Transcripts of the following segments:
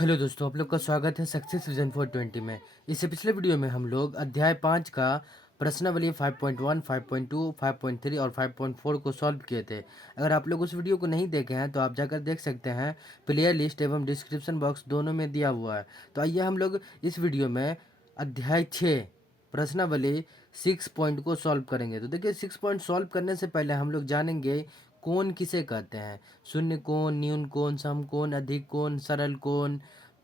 Hello दोस्तों, आप लोग का स्वागत है सक्सेस विजन 420 में। इससे पिछले वीडियो में हम लोग अध्याय 5 का प्रश्नावली 5.1, 5.2, 5.3 और 5.4 को सॉल्व किए थे। अगर आप लोग उस वीडियो को नहीं देखे हैं तो आप जाकर देख सकते हैं, प्लेयर लिस्ट एवं डिस्क्रिप्शन बॉक्स दोनों में दिया हुआ है। तो आइए हम लोग इस वीडियो में अध्याय 6 प्रश्नावली 6 पॉइंट को सॉल्व करेंगे। तो देखिए, 6 पॉइंट सॉल्व करने से पहले हम लोग जानेंगे कोण किसे कहते हैं। शून्य कोण, न्यून कोण, समकोण, अधिक कोण, सरल कोण,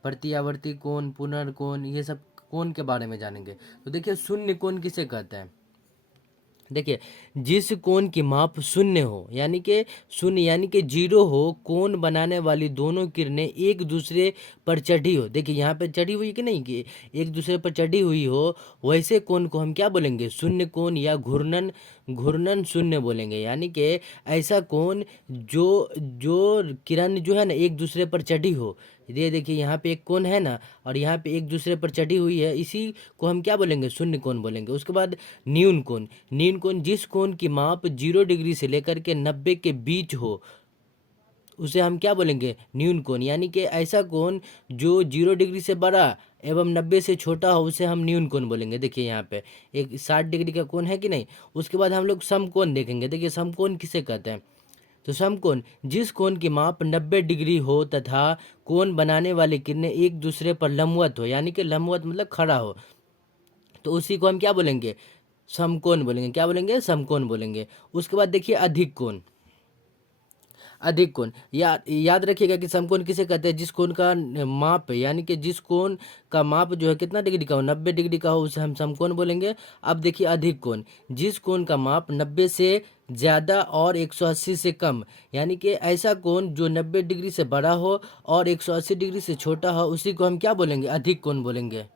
प्रत्यावर्ती कोण, पुनर्कोण, ये सब कोण के बारे में जानेंगे। तो देखिए, शून्य कोण किसे कहते हैं। देखिए, जिस कोण की माप शून्य हो, यानी कि शून्य यानी कि जीरो हो, कोण बनाने वाली दोनों किरणें एक दूसरे पर चढ़ी हो। देखिए यहाँ पे चढ़ी हुई कि नहीं, कि एक दूसरे पर चढ़ी हुई हो, वैसे कोण को हम क्या बोलेंगे, शून्य कोण या घूर्णन घूर्णन शून्य बोलेंगे। यानी कि ऐसा कोण जो जो किरण जो है ना एक दूसरे पर चढ़ी हो। ये देखिए यहाँ पे एक कोण है ना, और यहाँ पे एक दूसरे पर चढ़ी हुई है, इसी को हम क्या बोलेंगे, शून्य कोण बोलेंगे। उसके बाद न्यून कोण। न्यून कोण जिस कोण की माप 0 डिग्री से लेकर के 90 के बीच हो, उसे हम क्या बोलेंगे, न्यून कोण। यानी कि ऐसा कोण जो 0 डिग्री से बड़ा एवं 90 से छोटा हो, उसे हम न्यून कोण बोलेंगे। देखिए यहाँ पे एक 60 डिग्री का कोण है कि नहीं। उसके बाद हम लोग समकोण देखेंगे। देखिए समकोण किसे कहते हैं। तो समकोण जिस कोण की माप 90 डिग्री हो तथा कोण बनाने वाली किरणें एक दूसरे पर लंबवत हो, यानी कि लंबवत मतलब खड़ा हो, तो उसी को हम क्या बोलेंगे, समकोण बोलेंगे। क्या बोलेंगे, समकोण बोलेंगे। उसके बाद देखिए अधिक कोण। अधिक कोण याद रखिएगा कि समकोण किसे कहते हैं, जिस कोण का माप यानी कि जिस कोण का माप जो है कितना डिग्री का हो, 90 डिग्री का हो, उसे हम समकोण बोलेंगे। अब देखिए अधिक कोण जिस कोण का माप 90 से ज़्यादा और 180 से कम, यानी कि ऐसा कोण जो 90 डिग्री से बड़ा हो और 180 डिग्री से छोटा हो, उसी को हम क्या बोलेंगे, अधिक कोण बोलेंगे।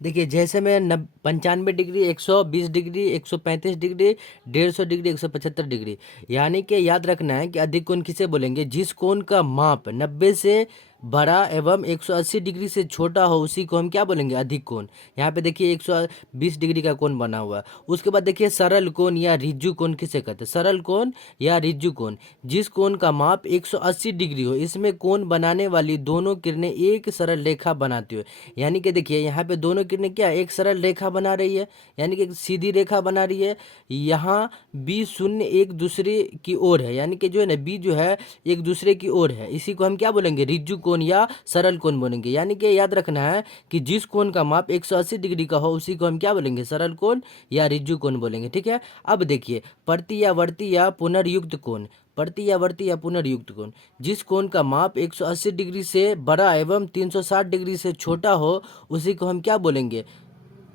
देखिए जैसे मैं 95 degree, 120 degree, 135 degree, 150 degree, 175 degree, यानी कि याद रखना है कि अधिक कोण किसे बोलेंगे, जिस कोण का माप 90 से बड़ा एवं 180 डिग्री से छोटा हो, उसी को हम क्या बोलेंगे, अधिक कोण। यहाँ पे देखिए 120 डिग्री का कोण बना हुआ है। उसके बाद देखिए सरल कोण या रिज्जु कोण किसे कहते हैं। सरल कोण या रिज्जु कोण जिस कोण का माप 180 डिग्री हो, इसमें कोण बनाने वाली दोनों किरणें एक सरल रेखा बनाती हो। यानी कि देखिए यहाँ पे दोनों किरणें क्या एक सरल रेखा बना रही है, यानी कि एक सीधी रेखा बना रही है। यहाँ बी शून्य एक दूसरे की ओर है, यानी कि जो है ना बी जो है एक दूसरे की ओर है, इसी को हम क्या बोलेंगे, रिज्जु कोण या सरल कोण बोलेंगे। यानी कि याद रखना है कि जिस कोण का माप 180 डिग्री का हो, उसी को हम क्या बोलेंगे, सरल कोण या रिज्जु कोण बोलेंगे। ठीक है। अब देखिए प्रति या वर्ती या पुनर्युक्त कोण। प्रति या वर्ती या पुनर्युक्त कोण जिस कोण का माप 180 डिग्री से बड़ा एवं 360 डिग्री से छोटा हो, उसी को हम क्या बोलेंगे,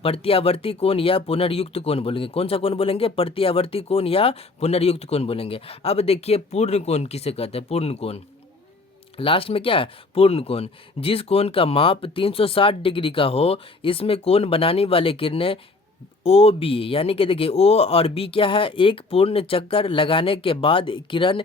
प्रत्यावर्ती कोण या पुनर्युक्त कोण बोलेंगे। कौन सा कोण बोलेंगे, प्रत्यावर्ती कोण या पुनर्युक्त कोण बोलेंगे। अब देखिए पूर्ण कोण किसे कहते हैं। पूर्ण कोण लास्ट में क्या है, पूर्ण कोण जिस कोण का माप 360 डिग्री का हो, इसमें कोण बनाने वाले किरणें ओ बी, यानी कि देखिए ओ और बी क्या है, एक पूर्ण चक्कर लगाने के बाद किरण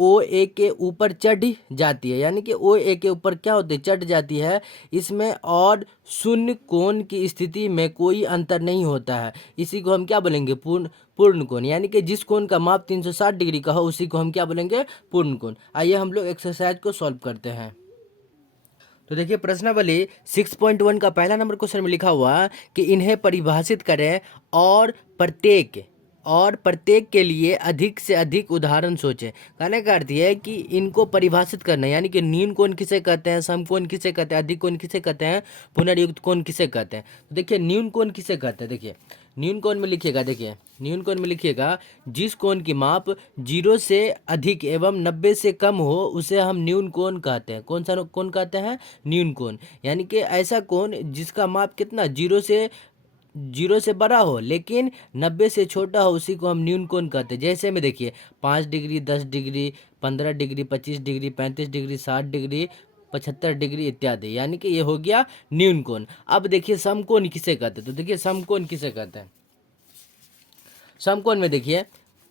ओ ए के ऊपर चढ़ जाती है। यानी कि ओ ए के ऊपर क्या होती है, चढ़ जाती है इसमें, और शून्य कोण की स्थिति में कोई अंतर नहीं होता है। इसी को हम क्या बोलेंगे, पूर्ण कोण। यानी कि जिस कोण का माप 360 डिग्री का हो, उसी को हम क्या बोलेंगे, पूर्ण कोण। आइए हम लोग एक्सरसाइज को सॉल्व करते हैं। तो देखिए प्रश्नावली 6.1 का पहला नंबर क्वेश्चन में लिखा हुआ कि इन्हें परिभाषित करें और प्रत्येक के लिए अधिक से अधिक उदाहरण सोचें। कहने का अर्थ यह है कि इनको परिभाषित करना, यानी कि न्यून कोण किसे कहते हैं, समकोण किसे कहते हैं, अधिक कोण किसे कहते हैं, पुनर्युक्त कोण किसे कहते हैं। तो देखिए न्यून कोण किसे कहते हैं। देखिए न्यून कोण में लिखिएगा, देखिए न्यून कोण में लिखिएगा जिस कोण की माप 0 से अधिक एवं 90 से कम हो, उसे हम न्यून कोण कहते हैं। कौन सा कोण कहते हैं, न्यून कोण। यानी कि ऐसा कोण जिसका माप कितना, 0 से बड़ा हो लेकिन 90 से छोटा हो, उसी को हम न्यून कोण कहते हैं। जैसे में देखिए 5 degree, 10 degree, 15 degree, 25 degree, 35 degree, 60 degree, 75 degree इत्यादि, यानी कि ये हो गया न्यून कोण। अब देखिए समकोण किसे कहते हैं। तो देखिए समकोण किसे कहते हैं। समकोण में देखिए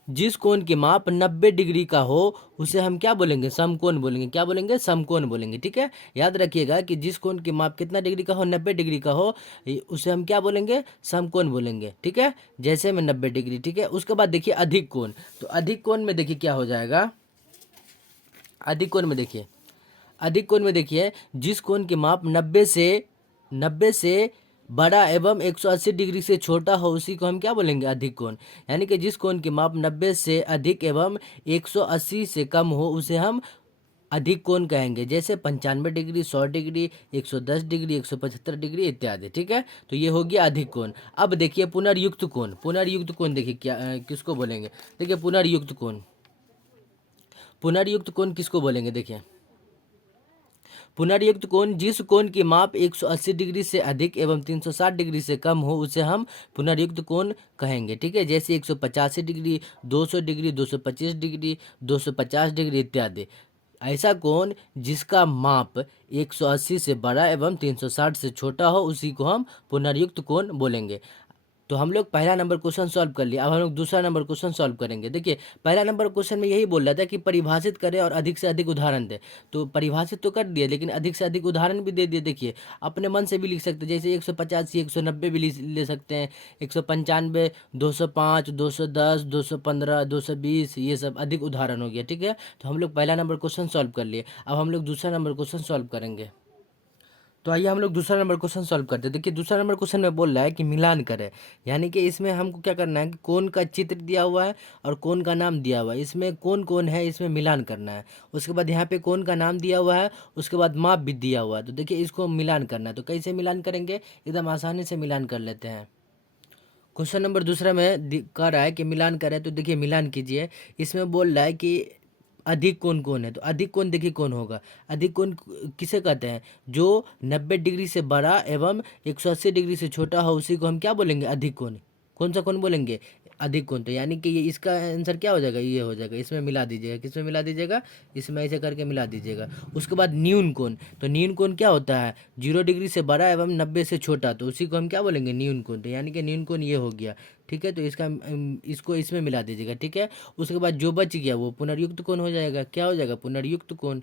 जिस कोण की माप 90 डिग्री का हो, उसे हम क्या बोलेंगे, समकोण बोलेंगे। क्या बोलेंगे, समकोण बोलेंगे। ठीक है। याद रखिएगा कि जिस कोण की माप कितना डिग्री का हो, 90 डिग्री का हो, उसे हम क्या बोलेंगे, समकोण बोलेंगे। ठीक है। जैसे में 90 डिग्री। ठीक है। उसके बाद देखिए अधिक कोण। तो अधिक कोण में देखिए क्या हो जाएगा, अधिक कोण में देखिए अधिक कोण में देखिए जिस कोण की माप 90 से बड़ा एवं 180 डिग्री से छोटा हो उसी को हम क्या बोलेंगे, अधिक कोण। यानी कि जिस कोण की माप 90 से अधिक एवं 180 से कम हो उसे हम अधिक कोण कहेंगे, जैसे 95 डिग्री, 100 डिग्री, 110 डिग्री, 175 डिग्री इत्यादि। ठीक है, तो ये हो गया अधिक कोण। अब देखिए पुनर्युक्त कोण। पुनर्युक्त कोण देखिए क्या किसको बोलेंगे, देखिए पुनर्युक्त कोण। पुनर्युक्त कोण किसको बोलेंगे, देखिए पुनर्युक्त कोण जिस कोण की माप 180 डिग्री से अधिक एवं 360 डिग्री से कम हो उसे हम पुनर्युक्त कोण कहेंगे। ठीक है, जैसे 185 डिग्री, 200 डिग्री, 225 डिग्री, 250 डिग्री इत्यादि। ऐसा कोण जिसका माप 180 से बड़ा एवं 360 से छोटा हो उसी को हम पुनर्युक्त कोण बोलेंगे। तो हम लोग पहला नंबर क्वेश्चन सॉल्व कर लिया। अब हम लोग दूसरा नंबर क्वेश्चन सॉल्व करेंगे। देखिए पहला नंबर क्वेश्चन में यही बोल रहा था कि परिभाषित करें और अधिक से अधिक उदाहरण दें। तो परिभाषित तो कर दिए लेकिन अधिक से अधिक उदाहरण भी दे दिए। देखिए अपने मन से भी लिख सकते हैं, जैसे 185, 190 भी ले सकते हैं, 195, 205, 210, 215, 220, ये सब अधिक उदाहरण हो गया। ठीक है, तो हम लोग पहला नंबर क्वेश्चन सॉल्व कर लिए। अब हम लोग दूसरा नंबर क्वेश्चन सॉल्व करेंगे। तो आइए हम लोग दूसरा नंबर क्वेश्चन सॉल्व करते हैं। देखिए दूसरा नंबर क्वेश्चन में बोल रहा है कि मिलान करें, यानी कि इसमें हमको क्या करना है कि कोण का चित्र दिया हुआ है और कोण का नाम दिया हुआ है, इसमें कौन कौन है इसमें मिलान करना है। उसके बाद यहाँ पे कोण का नाम दिया हुआ है, उसके बाद माप भी दिया हुआ है। तो देखिए इसको मिलान करना है, तो कैसे मिलान करेंगे, एकदम आसानी से मिलान कर लेते हैं। क्वेश्चन नंबर दूसरा में कह रहा है कि मिलान करें, तो देखिए मिलान कीजिए। इसमें बोल रहा है कि अधिक कोण कौन है, तो अधिक कोण देखिए कौन होगा। अधिक कोण किसे कहते हैं, जो 90 डिग्री से बड़ा एवं 180 डिग्री से छोटा हो उसी को हम क्या बोलेंगे, अधिक कोण। कौन सा कोण बोलेंगे, अधिक कोण। तो यानी कि ये इसका आंसर क्या हो जाएगा, ये हो जाएगा। इसमें मिला दीजिएगा, किसमें मिला दीजिएगा, इसमें ऐसे करके मिला दीजिएगा। उसके बाद न्यून कोण, तो न्यून कोण क्या होता है, 0 डिग्री से बड़ा एवं 90 से छोटा, तो उसी को हम क्या बोलेंगे, न्यून कोण। तो यानी कि न्यून कोण ये हो गया। ठीक है, तो इसका इसको इसमें मिला दीजिएगा। ठीक है, उसके बाद जो बच गया वो पुनर्युक्त कोण हो जाएगा। क्या हो जाएगा, पुनर्युक्त कोण।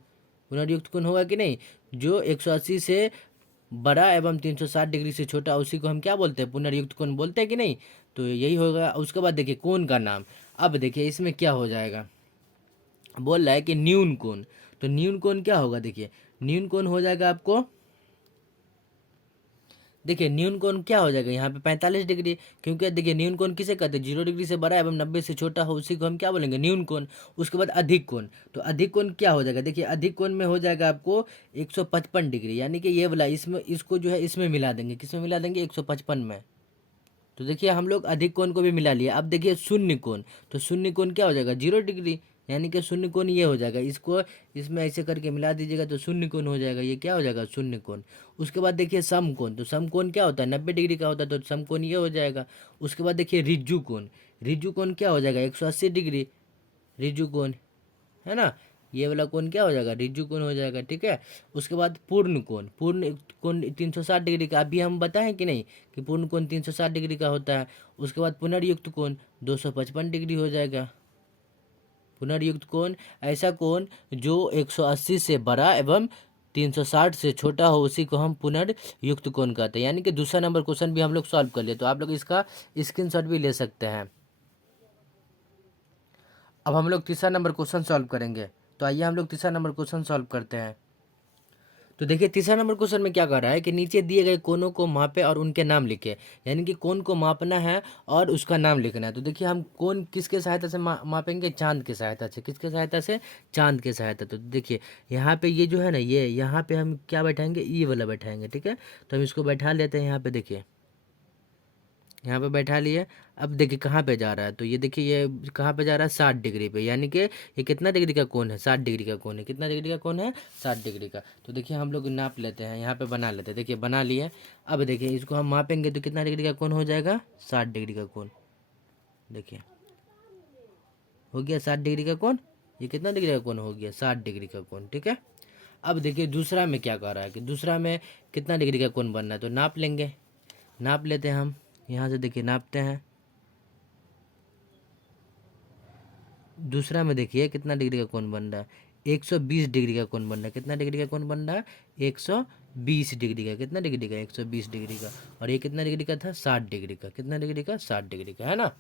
पुनर्युक्त कोण होगा कि नहीं, जो 180 से बड़ा एवं 360 डिग्री से छोटा उसी को हम क्या बोलते हैं, पुनर्युक्त कोण बोलते हैं कि नहीं। तो यही होगा। उसके बाद देखिए कोण का नाम। अब देखिए इसमें क्या हो जाएगा, बोल रहा है कि न्यून कोण। तो न्यून कोण क्या होगा, देखिए न्यून कोण हो जाएगा आपको, देखिए न्यून कोण क्या हो जाएगा यहाँ पे 45 डिग्री, क्योंकि देखिए न्यून कोण किसे कहते हैं, 0 डिग्री से बड़ा एवं 90 से छोटा हो उसी को हम क्या बोलेंगे, न्यून कोण। उसके बाद अधिक कोण, तो अधिक कोण क्या हो जाएगा, देखिए अधिक कोण में हो जाएगा आपको 155 डिग्री, यानी कि ये वाला इसमें इसको जो है इसमें मिला देंगे, किसमें मिला देंगे, 155 में। तो देखिए हम लोग अधिक कोण को भी मिला लिया। अब देखिए शून्य कोण, तो शून्य कोण क्या हो जाएगा, 0 डिग्री, यानी कि शून्य कोण ये हो जाएगा। इसको इसमें ऐसे करके मिला दीजिएगा तो शून्य कोण हो जाएगा। ये क्या हो जाएगा, शून्य कोण। उसके बाद देखिए समकोण, तो समकोण क्या होता है, 90 डिग्री का होता है, तो समकोण ये हो जाएगा। उसके बाद देखिए रिज्जु कोण। रिज्जु कोण क्या हो जाएगा, 180 डिग्री रिज्जु कोण, है ना। ये वाला कोण क्या हो जाएगा, रिज्जु कोण हो जाएगा। ठीक है, उसके बाद पूर्ण कोण। पूर्ण कोण 360 डिग्री का अभी हम बताएं कि नहीं कि पूर्ण कोण 360 डिग्री का होता है। उसके बाद पुनर्युक्त कोण 255 डिग्री हो जाएगा। पुनर्युक्त कोण ऐसा कोण जो 180 से बड़ा एवं 360 से छोटा हो उसी को हम पुनर्युक्त कोण कहते हैं। यानी कि दूसरा नंबर क्वेश्चन भी हम लोग सॉल्व कर लिए। तो आप लोग इसका स्क्रीनशॉट भी ले सकते हैं। अब हम लोग तीसरा नंबर क्वेश्चन सॉल्व करेंगे। तो आइए हम लोग तीसरा नंबर क्वेश्चन सॉल्व करते हैं। तो देखिए तीसरा नंबर क्वेश्चन में क्या कर रहा है कि नीचे दिए गए कोनों को मापे और उनके नाम लिखे, यानी कि कोन को मापना है और उसका नाम लिखना है। तो देखिए हम कोन किसके सहायता से मापेंगे, चांद की सहायता से। किसके सहायता से, चांद के सहायता। तो देखिए यहाँ पे ये जो है ना, ये यहाँ पे हम क्या बैठाएंगे, ई वाला बैठाएंगे। ठीक है, तो हम इसको बैठा लेते हैं यहाँ पे। देखिए यहाँ पे बैठा लिए। अब देखिए कहाँ पे जा रहा है, तो ये देखिए ये कहाँ पे जा रहा है, 60 डिग्री पे, यानी कि ये कितना डिग्री का कोण है, 60 डिग्री का कोण है। कितना डिग्री का कोण है, 60 डिग्री का। तो देखिए हम लोग नाप लेते हैं, यहाँ पे बना लेते हैं। देखिए बना लिए। अब देखिए इसको हम मापेंगे तो कितना डिग्री का कोण हो जाएगा, 60 डिग्री का कोण। देखिए हो गया 60 डिग्री का कोण। ये कितना डिग्री का कोण हो गया, 60 डिग्री का कोण। ठीक है, अब देखिए दूसरा में क्या कर रहा है कि दूसरा में कितना डिग्री का कोण बनना है, तो नाप लेंगे। नाप लेते हैं हम, यहाँ से देखिए नापते हैं। दूसरा में देखिए कितना डिग्री का कोण बन रहा है, 120 डिग्री का कोण बन रहा है। कितना डिग्री का कोण बन रहा है, 120 डिग्री का। कितना डिग्री का, 120 डिग्री का। और ये कितना डिग्री का था, 60 डिग्री का। कितना डिग्री का, 60 डिग्री का, है ना।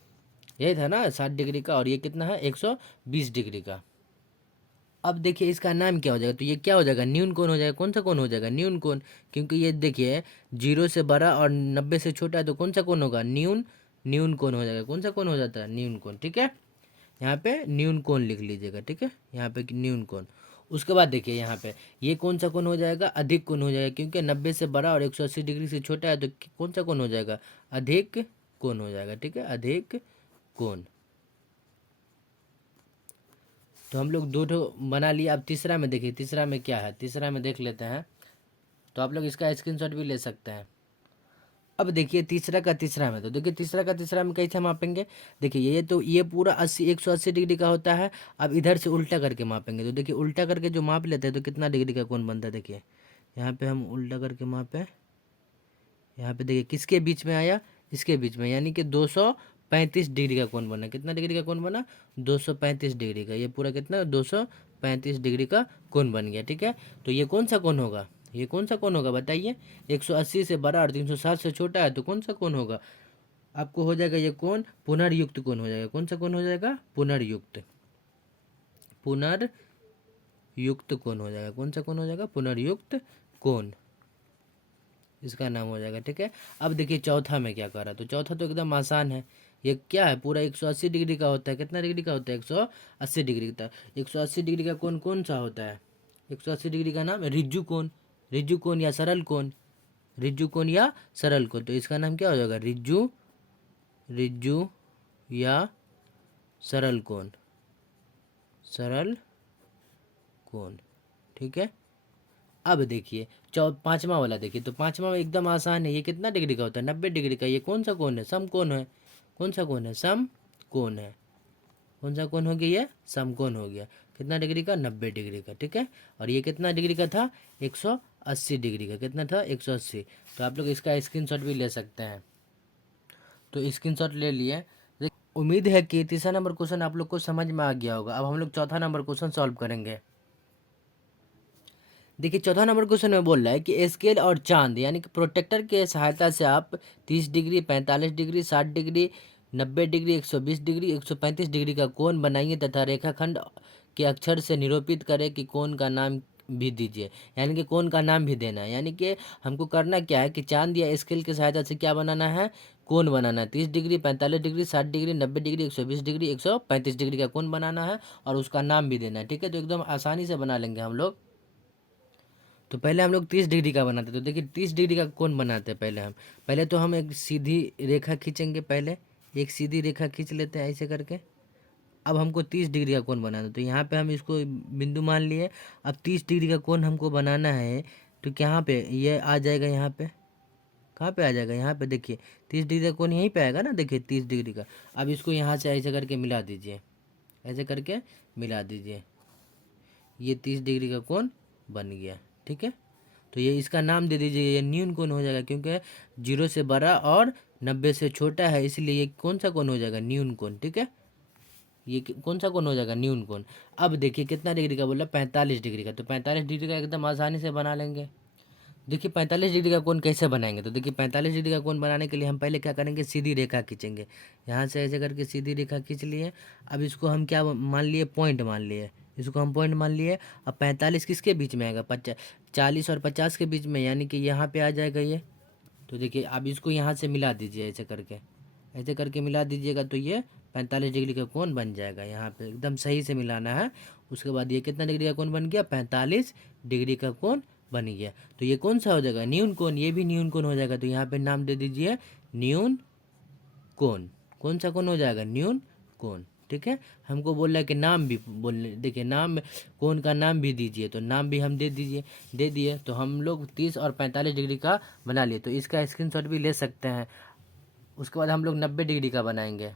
यही था ना 60 डिग्री का, और ये कितना है, 120 डिग्री का। अब देखिए इसका नाम क्या हो जाएगा, तो ये क्या हो जाएगा, न्यून कोण हो जाएगा। कौन सा कोण हो जाएगा, न्यून कोण, क्योंकि ये देखिए 0 से बड़ा और 90 से छोटा है, तो कौन सा कोण होगा, न्यून, न्यून कोण हो जाएगा। कौन सा कोण हो जाता है, न्यून कोण। ठीक है, यहाँ पे न्यून कोण लिख लीजिएगा। ठीक है, यहाँ पे न्यून कोण। उसके बाद देखिए यहाँ पे ये कौन सा कोण हो जाएगा, अधिक कोण हो जाएगा, क्योंकि 90 से बड़ा और 180 डिग्री से छोटा है, तो कौन सा कोण हो जाएगा, अधिक कोण हो जाएगा। ठीक है, अधिक कोण। तो हम लोग दो ठो बना लिए। अब तीसरा में देखिए, तीसरा में क्या है, तीसरा में देख लेते हैं। तो आप लोग इसका स्क्रीनशॉट भी ले सकते हैं। अब देखिए तीसरा का तीसरा में, तो देखिए तीसरा का तीसरा में कैसे मापेंगे। देखिए ये तो ये पूरा 180 डिग्री का होता है। अब इधर से उल्टा करके मापेंगे, तो देखिए उल्टा करके जो माप लेते हैं तो कितना डिग्री का कोण बनता है। देखिए यहाँ पे हम उल्टा करके मापे, यहाँ पे देखिए किसके बीच में आया, इसके बीच में, यानी कि 235 डिग्री का कोण बना। कितना डिग्री का कोण बना, 235 डिग्री का। ये पूरा कितना, 235 डिग्री का कोण बन गया। ठीक है, तो ये कौन सा कोण होगा, ये कौन सा कोण होगा बताइए। 180 से बड़ा और 360 से छोटा है, तो कौन सा कोण होगा, आपको हो जाएगा ये कोण पुनर्युक्त कोण हो जाएगा। कौन सा कोण हो जाएगा, पुनर्युक्त, पुनर्युक्त कोण हो जाएगा। कौन सा कोण हो जाएगा, पुनर्युक्त कोण, इसका नाम हो जाएगा। ठीक है, अब देखिए चौथा में क्या कर रहा है, तो चौथा तो एकदम आसान है। ये क्या है, पूरा 180 डिग्री का होता है। कितना डिग्री का होता है, 180 डिग्री का। 180 डिग्री का कोण कौन सा होता है, 180 डिग्री का नाम है रिज्जु कोण। रिज्जु कोण या सरल कोण, रिज्जु कोण या सरल कोण, तो इसका नाम क्या हो जाएगा, रिज्जु, रिज्जु या सरल कोण, सरल कोण। ठीक है, अब देखिए पांचवा वाला देखिए, तो पांचवा में एकदम आसान है। ये कितना डिग्री का होता है, 90 डिग्री का। ये कौन सा कोण है, समकोण है। कौन सा कोण है, समकोण है। कौन सा कोण हो गया, ये समकोण हो गया। कितना डिग्री का, 90 डिग्री का। ठीक है, और ये कितना डिग्री का था, 180 डिग्री का। कितना था, 180। तो आप लोग इसका स्क्रीनशॉट भी ले सकते हैं। तो स्क्रीनशॉट ले लिए। उम्मीद है कि तीसरा नंबर क्वेश्चन आप लोग को समझ में आ गया होगा। अब हम लोग चौथा नंबर क्वेश्चन सॉल्व करेंगे। देखिए चौथा नंबर क्वेश्चन में बोल रहा है कि स्केल और चांद यानी कि प्रोटेक्टर के सहायता से आप 30 degree, 45 degree, 60 degree, 90 degree, 120 degree, 135 degree का कोण बनाइए तथा रेखाखंड के अक्षर से निरूपित करें कि कोण का नाम भी दीजिए। यानी कि कोण का नाम भी देना है। यानी कि हमको करना क्या है कि चांद या स्केल की सहायता से क्या बनाना है, कोण बनाना है। 30 degree, 45 degree, 60 degree, 90 degree, 120 degree, 135 degree का कोण बनाना है और उसका नाम भी देना है। ठीक है, तो एकदम आसानी से बना लेंगे हम लोग। तो पहले हम लोग 30 डिग्री का बनाते, तो देखिए 30 डिग्री का कौन बनाते हैं। पहले तो हम एक सीधी रेखा खींचेंगे। पहले एक सीधी रेखा खींच लेते हैं ऐसे करके। अब हमको 30 डिग्री का कोण बनाना है, तो यहाँ पे हम इसको बिंदु मान लिए। अब 30 डिग्री का कोण हमको बनाना है, तो कहाँ पे ये आ जाएगा, यहाँ पे कहाँ पे आ जाएगा, यहाँ पे देखिए 30 डिग्री का कोण यहीं पे आएगा ना, देखिए 30 डिग्री का। अब इसको यहाँ से ऐसे करके मिला दीजिए, ऐसे करके मिला दीजिए, ये 30 डिग्री का कोण बन गया। ठीक है, तो ये इसका नाम दे दीजिए, ये न्यून कोण हो जाएगा, क्योंकि 0 से बड़ा और 90 से छोटा है, इसलिए ये कौन सा कोण हो जाएगा, न्यून कोण। ठीक है, ये कौन सा कोण हो जाएगा, न्यून कोण। अब देखिए कितना डिग्री का बोला, 45 डिग्री का। तो 45 डिग्री का एकदम आसानी से बना लेंगे। देखिए 45 डिग्री का कोण कैसे बनाएंगे, तो देखिए 45 डिग्री का कोण बनाने के लिए हम पहले क्या करेंगे, सीधी रेखा खींचेंगे। यहाँ से ऐसे करके सीधी रेखा खींच लिए। अब इसको हम क्या मान लिए, पॉइंट मान लिए, इसको हम पॉइंट मान लिए। अब 45 किसके बीच में आएगा, 40 और 50 के बीच में, यानी कि यहाँ पे आ जाएगा ये। तो देखिए अब इसको यहाँ से मिला दीजिए, ऐसे करके, ऐसे करके मिला दीजिएगा, तो ये 45 डिग्री का कोण बन जाएगा। यहाँ पे एकदम सही से मिलाना है। उसके बाद ये कितना डिग्री का कोण बन गया, 45 डिग्री का कोण बन गया। तो ये कौन सा हो जाएगा, न्यून कोण। ये भी न्यून कोण हो जाएगा, तो यहाँ पे नाम दे दीजिए न्यून कोण। कौन सा कोण हो जाएगा, न्यून कोण। ठीक है, हमको बोल रहा है कि नाम भी बोलने, देखिए नाम, कोण का नाम भी दीजिए, तो नाम भी हम दे दीजिए, दे दिए। तो हम लोग 30 और 45 डिग्री का बना लिए, तो इसका स्क्रीनशॉट भी ले सकते हैं। उसके बाद हम लोग 90 डिग्री का बनाएंगे।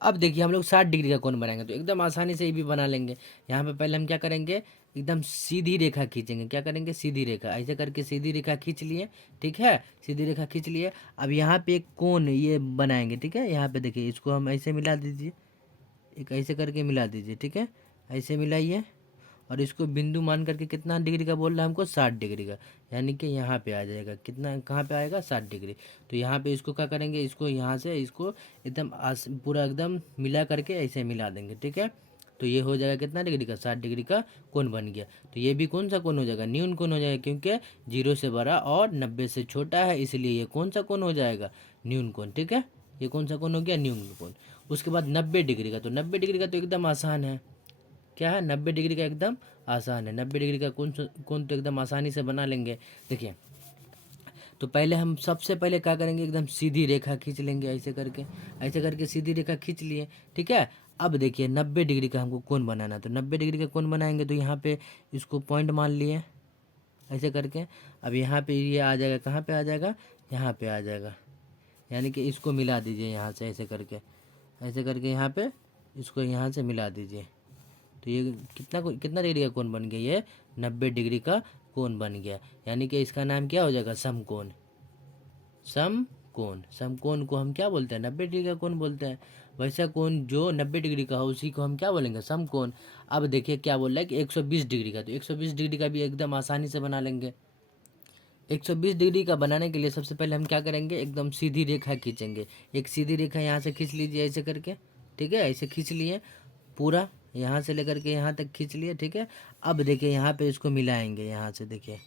अब देखिए हम लोग 60 डिग्री का कोण बनाएंगे, तो एकदम आसानी से ये भी बना लेंगे। यहाँ पे पहले हम क्या करेंगे, एकदम सीधी रेखा खींचेंगे। क्या करेंगे, सीधी रेखा, ऐसे करके सीधी रेखा खींच लिए। ठीक है, सीधी रेखा खींच लिए। अब यहाँ पे एक कोण ये बनाएंगे। ठीक है, यहाँ पे देखिए इसको हम ऐसे मिला दीजिए, एक ऐसे करके मिला दीजिए। ठीक है, ऐसे मिलाइए और इसको बिंदु मान करके कितना डिग्री का बोल रहा है हमको, 60 डिग्री का। यानी कि यहाँ पे आ जाएगा, कितना, कहाँ पे आएगा, 60 डिग्री। तो यहाँ पे इसको क्या करेंगे, इसको यहाँ से इसको एकदम पूरा एकदम मिला करके ऐसे मिला देंगे। ठीक है, तो ये हो जाएगा कितना डिग्री का, 60 डिग्री का कोण बन गया। तो ये भी कौन सा कोण हो जाएगा, न्यून कोण हो जाएगा, क्योंकि 0 से बड़ा और 90 से छोटा है, इसलिए ये कौन सा कोण हो जाएगा, न्यून कोण। ठीक है, ये कौन सा कोण हो गया, न्यून कोण। उसके बाद 90 डिग्री का, तो 90 डिग्री का तो एकदम आसान है, क्या है, 90 डिग्री का एकदम आसान है। 90 डिग्री का कोण तो एकदम आसानी से बना लेंगे। देखिए, तो पहले हम सबसे पहले क्या करेंगे, एकदम सीधी रेखा खींच लेंगे, ऐसे करके सीधी रेखा खींच लिए। ठीक है, अब देखिए 90 डिग्री का हमको कोण बनाना, तो 90 डिग्री का कोण बनाएंगे, तो यहाँ पे इसको पॉइंट मान लिए ऐसे करके। अब यहाँ पे ये आ जाएगा, कहाँ पे आ जाएगा, यहाँ पे आ जाएगा, यानी कि इसको मिला दीजिए यहाँ से ऐसे करके यहाँ पे इसको यहाँ से मिला दीजिए। तो ये कितना डिग्री का कोण बन गया, ये 90 डिग्री का कोण बन गया, यानी कि इसका नाम क्या हो जाएगा, समकोण। समकोण को हम क्या बोलते हैं, 90 डिग्री का कोण बोलते हैं। वैसा कोण जो 90 डिग्री का हो उसी को हम क्या बोलेंगे, समकोण। अब देखिए क्या बोल रहा है कि 120 डिग्री का, तो 120 डिग्री का भी एकदम आसानी से बना लेंगे। 120 डिग्री का बनाने के लिए सबसे पहले हम क्या करेंगे, एकदम सीधी रेखा खींचेंगे। एक सीधी रेखा यहाँ से खींच लीजिए ऐसे करके। ठीक है, ऐसे खींच लिए पूरा, यहाँ से लेकर के यहाँ तक खींच लिए। ठीक है, अब देखिए यहाँ पे इसको मिलाएंगे, यहाँ से देखिए,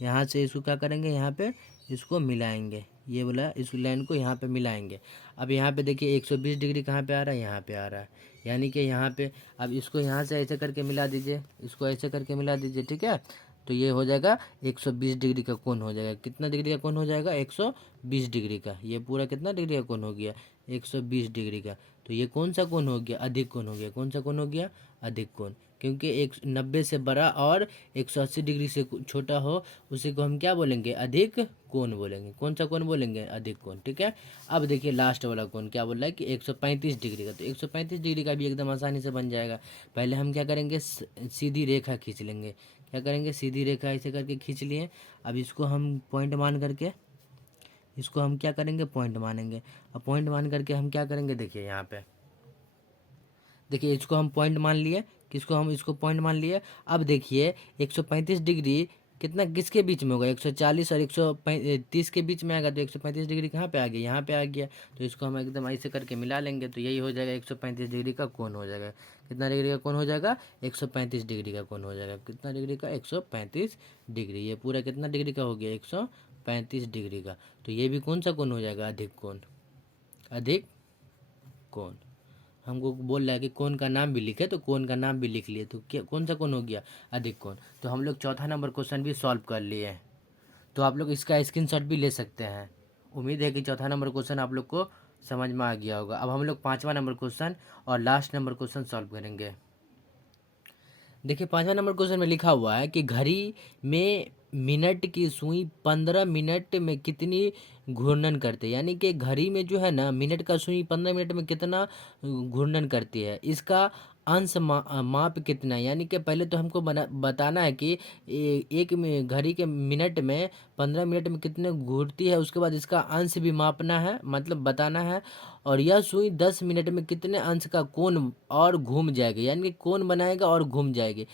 यहाँ से इसको क्या करेंगे, यहाँ पे इसको मिलाएंगे, ये बोला इस लाइन को यहाँ पे मिलाएंगे। अब यहाँ पे देखिए 120 डिग्री कहाँ पे आ रहा है, यहाँ पे आ रहा है, यानी कि यहाँ पे अब इसको यहाँ से ऐसे करके मिला दीजिए, इसको ऐसे करके मिला दीजिए। ठीक है, तो ये हो जाएगा 120 डिग्री का कोण हो जाएगा। कितना डिग्री का कोण हो जाएगा, 120 डिग्री का। ये पूरा कितना डिग्री का कोण हो गया, 120 डिग्री का। तो ये कौन सा कोण हो गया, अधिक कोण हो गया। कौन सा कोण हो गया, अधिक कोण, क्योंकि 90 से बड़ा और 180 डिग्री से छोटा हो उसी को हम क्या बोलेंगे, अधिक कोण बोलेंगे। कौन सा कोण बोलेंगे, अधिक कोण। ठीक है, अब देखिए लास्ट वाला कोण क्या बोल रहा है कि 135 डिग्री का, तो 135 डिग्री का भी एकदम आसानी से बन जाएगा। पहले हम क्या करेंगे, सीधी रेखा खींच लेंगे। क्या करेंगे, सीधी रेखा ऐसे करके खींच लिए। अब इसको हम पॉइंट मान करके, इसको हम क्या करेंगे, पॉइंट मानेंगे। अब पॉइंट मान करके हम क्या करेंगे, देखिए यहाँ पे देखिए इसको हम पॉइंट मान लिए, किसको, हम इसको पॉइंट मान लिए। अब देखिए 135 डिग्री कितना किसके बीच में होगा, 140 और 130 के बीच में आएगा, तो 135 डिग्री कहाँ पे आ गया, यहाँ पे आ गया। तो इसको हम एकदम ऐसे करके मिला लेंगे, तो यही हो जाएगा 135 डिग्री का कोण हो जाएगा। कितना डिग्री का कोण हो जाएगा, 135 डिग्री का कोण हो जाएगा। कितना डिग्री का, 135 डिग्री। ये पूरा कितना डिग्री का हो गया, 135 डिग्री का। तो ये भी कौन सा कोण हो जाएगा, अधिक कोण। अधिक कोण हमको बोल रहा है कि कोण का नाम भी लिखे, तो कोण का नाम भी लिख लिए, तो क्या कौन सा कोण हो गया, अधिक कोण। तो हम लोग चौथा नंबर क्वेश्चन भी सॉल्व कर लिए हैं। तो आप लोग इसका स्क्रीनशॉट भी ले सकते हैं। उम्मीद है कि चौथा नंबर क्वेश्चन आप लोग को समझ में आ गया होगा। अब हम लोग पाँचवा नंबर क्वेश्चन और लास्ट नंबर क्वेश्चन सॉल्व करेंगे। देखिए 5वां नंबर क्वेश्चन में लिखा हुआ है कि घड़ी में मिनट की सुई 15 मिनट में कितनी घूर्णन करती है, यानी कि घड़ी में जो है ना मिनट का सुई 15 मिनट में कितना घूर्णन करती है, इसका अंश माप कितना है। यानी कि पहले तो हमको बताना है कि एक में घड़ी के मिनट में 15 मिनट में कितने घूरती है, उसके बाद इसका अंश भी मापना है, मतलब बताना है। और यह सुई 10 मिनट में कितने अंश का कोण और घूम जाएगी, यानी कि कोण बनाएगा और घूम जाएगी।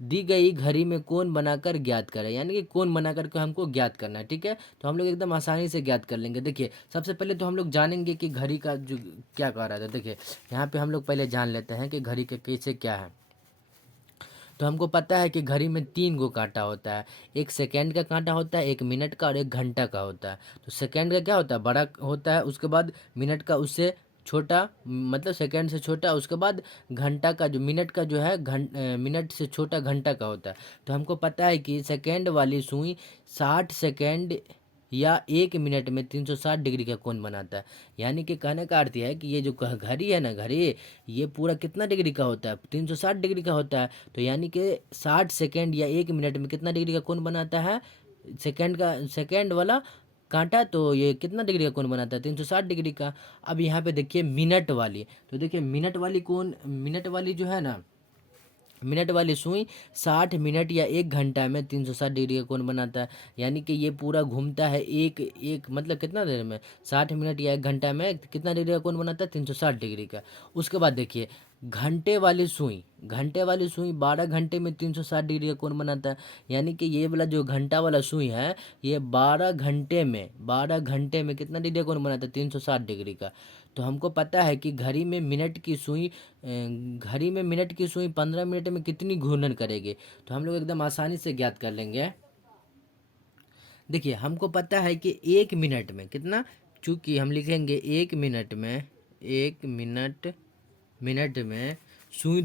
दी गई घड़ी में कोण बनाकर ज्ञात करें, यानी कि कोण बना करके हमको ज्ञात करना है। ठीक है, तो हम लोग एकदम आसानी से ज्ञात कर लेंगे। देखिए सबसे पहले तो हम लोग जानेंगे कि घड़ी का जो क्या कह रहा था। देखिए यहाँ पे हम लोग पहले जान लेते हैं कि घड़ी के कैसे क्या है। तो हमको पता है कि घड़ी में 3 गो कांटा होता है, एक सेकेंड का कांटा होता है, एक मिनट का और एक घंटा का होता है। तो सेकेंड का क्या होता है, बड़ा होता है, उसके बाद मिनट का उससे छोटा, मतलब सेकेंड से छोटा, उसके बाद घंटा का जो मिनट का जो है मिनट से छोटा घंटा का होता है। तो हमको पता है कि सेकेंड वाली सुई 60 सेकेंड या 1 मिनट में 360 डिग्री का कोण बनाता है। यानी कि कहने का अर्थ है कि ये जो घड़ी है ना, घड़ी ये पूरा कितना डिग्री का होता है, 360 डिग्री का होता है। तो यानी कि 60 सेकेंड या 1 मिनट में कितना डिग्री का कोण बनाता है, सेकेंड वाला कांटा, तो ये कितना डिग्री का कोण बनाता है, 360 डिग्री का। अब यहाँ पे देखिए मिनट वाली, तो देखिए मिनट वाली जो है ना, मिनट वाली सुई 60 मिनट या 1 घंटा में 360 डिग्री का कोण बनाता है। यानी कि ये पूरा घूमता है एक एक मतलब कितना देर में, 60 मिनट या 1 घंटा में कितना डिग्री का कोण बनाता है, 360 डिग्री का। उसके बाद देखिए घंटे वाली सुई 12 घंटे में 360 डिग्री का कोण बनाता है। यानी कि ये वाला जो घंटा वाला सुई है, ये 12 घंटे में कितना डिग्री का कोण बनाता है, 360 डिग्री का। तो हमको पता है कि घड़ी में मिनट की सुई 15 मिनट में कितनी घूर्णन करेगी। तो हम लोग एकदम आसानी से ज्ञात कर लेंगे। देखिए हमको पता है कि 1 मिनट में कितना, चूँकि हम लिखेंगे 1 मिनट में सुई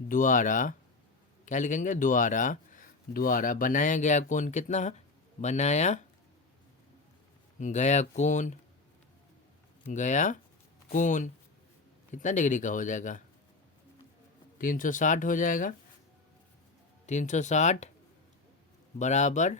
द्वारा क्या लिखेंगे, द्वारा बनाया गया कोण कितना, बनाया गया कोण कितना डिग्री का हो जाएगा, 360 हो जाएगा। 360 बराबर,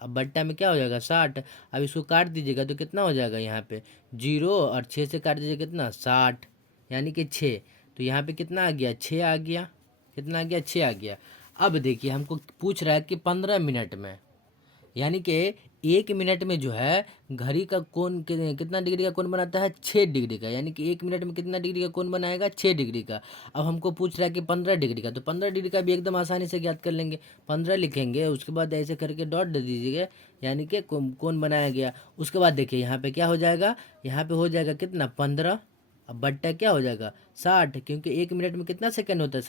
अब बट्टा में क्या हो जाएगा 60। अब इसको काट दीजिएगा तो कितना हो जाएगा, यहाँ पे 0 और 6 से काट दीजिए कितना 60, यानी कि 6। तो यहाँ पे कितना आ गया, 6 आ गया। कितना आ गया, 6 आ गया। अब देखिए हमको पूछ रहा है कि 15 मिनट में, यानी कि 1 मिनट में जो है घड़ी का कोण कितना डिग्री का कोण बनाता है, 6 डिग्री का। यानी कि 1 मिनट में कितना डिग्री का कोण बनाएगा, 6 डिग्री का। अब हमको पूछ रहा है कि 15 डिग्री का, तो 15 डिग्री का भी एकदम आसानी से ज्ञात कर लेंगे। 15 लिखेंगे, उसके बाद ऐसे करके डॉट दे दीजिएगा, यानी कि कोण बनाया गया। उसके बाद देखिए यहाँ पे क्या हो जाएगा, यहाँ पे हो जाएगा कितना 15, अब बट्टा क्या हो जाएगा 60, क्योंकि 1 मिनट में कितना सेकेंड होता है,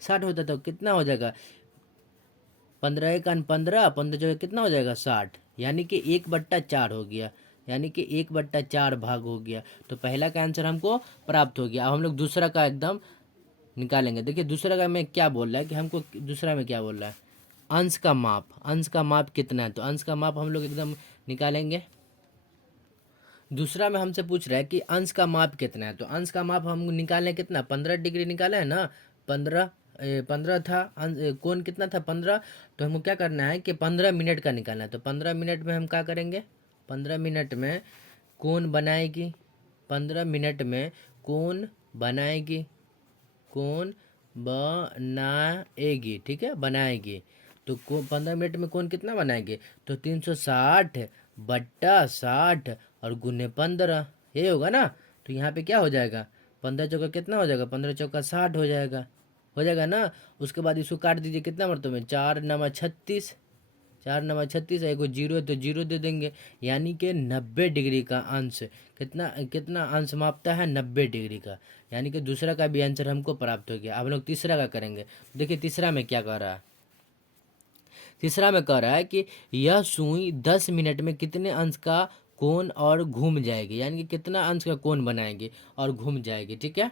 60 होता है। तो कितना हो जाएगा 15 एक 15, 15 जो कितना हो जाएगा 60, यानी कि 1/4 हो गया, यानी कि 1/4 भाग हो गया। तो पहला का आंसर हमको प्राप्त हो गया। अब हम लोग दूसरा का एकदम निकालेंगे। देखिए दूसरा का में क्या बोल रहा है कि हमको, दूसरा में क्या बोल रहा है, अंश का माप कितना है। तो अंश का माप हम लोग एकदम निकालेंगे। दूसरा में हमसे पूछ रहा है कि अंश का माप कितना है। तो अंश का माप हम निकालें कितना, 15 डिग्री निकाला है ना, 15 था, कोण कितना था 15। तो हमको क्या करना है कि 15 मिनट का निकालना है। तो 15 मिनट में हम क्या करेंगे, 15 मिनट में कोण बनाएगी, 15 मिनट में कोण बनाएगी, ठीक है, बनाएगी। तो 15 मिनट में कोण कितना बनाएगी, तो 360/60 और गुने 15, ये होगा ना। तो यहाँ पे क्या हो जाएगा, 15 चौका कितना हो जाएगा, 15 चौका 60 हो जाएगा ना। उसके बाद इसको काट दीजिए कितना मरतबे में, 4 9 36, 4 9 36, एगो जीरो है तो जीरो दे देंगे। यानी कि 90 डिग्री का अंश, कितना अंश मापता है, 90 डिग्री का। यानी कि दूसरा का भी आंसर हमको प्राप्त हो गया। अब हम लोग तीसरा का करेंगे। देखिए तीसरा में क्या कह रहा है, तीसरा में कह रहा है कि यह सुई 10 मिनट में कितने अंश का कोण और घूम जाएगी, यानी कि कितना अंश का कोण बनाएगी और घूम जाएगी, ठीक है।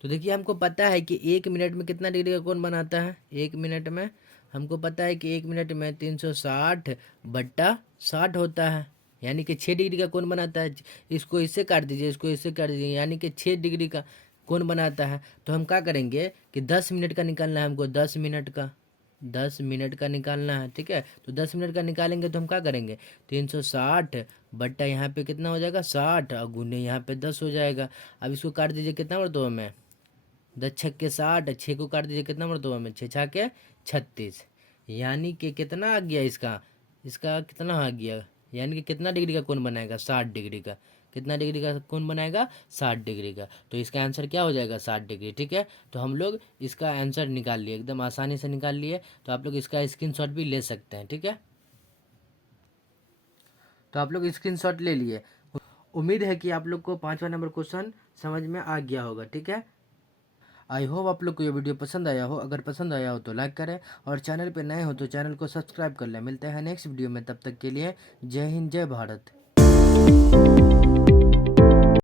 तो देखिए हमको पता है कि 1 मिनट में कितना डिग्री का कोण बनाता है, 1 मिनट में हमको पता है कि 1 मिनट में 360/60 होता है, यानी कि 6 डिग्री का कोण बनाता है। इसको इससे काट दीजिए, इसको इससे काट दीजिए, यानी कि 6 डिग्री का कोण बनाता है। तो हम क्या करेंगे कि 10 मिनट का निकालना है हमको, 10 मिनट का, 10 मिनट का निकालना है, ठीक है। तो 10 मिनट का निकालेंगे तो हम क्या करेंगे, 360 यहाँ पे कितना हो जाएगा 60 और गुने यहाँ पे 10 हो जाएगा। अब इसको काट दीजिए कितना मरतबा में, 10 छक्के 60, 6 को काट दीजिए कितना मरतबा में, 6 छक्के 36, यानी कि कितना आ गया इसका कितना आ गया, यानी कि कितना डिग्री का कोण बनाएगा, 60 डिग्री का। कितना डिग्री का कोण बनाएगा, 60 डिग्री का। तो इसका आंसर क्या हो जाएगा, 60 डिग्री, ठीक है। तो हम लोग इसका आंसर निकाल लिए, एकदम आसानी से निकाल लिए। तो आप लोग इसका स्क्रीनशॉट भी ले सकते हैं, ठीक है। तो आप लोग स्क्रीनशॉट ले लिए। उम्मीद है कि आप लोग को 5वां नंबर क्वेश्चन समझ में आ गया होगा, ठीक है। आई होप आप लोग को ये वीडियो पसंद आया हो। अगर पसंद आया हो तो लाइक करें और चैनल पे नए हो तो चैनल को सब्सक्राइब कर लें। मिलते हैं नेक्स्ट वीडियो में, तब तक के लिए जय हिंद, जय भारत।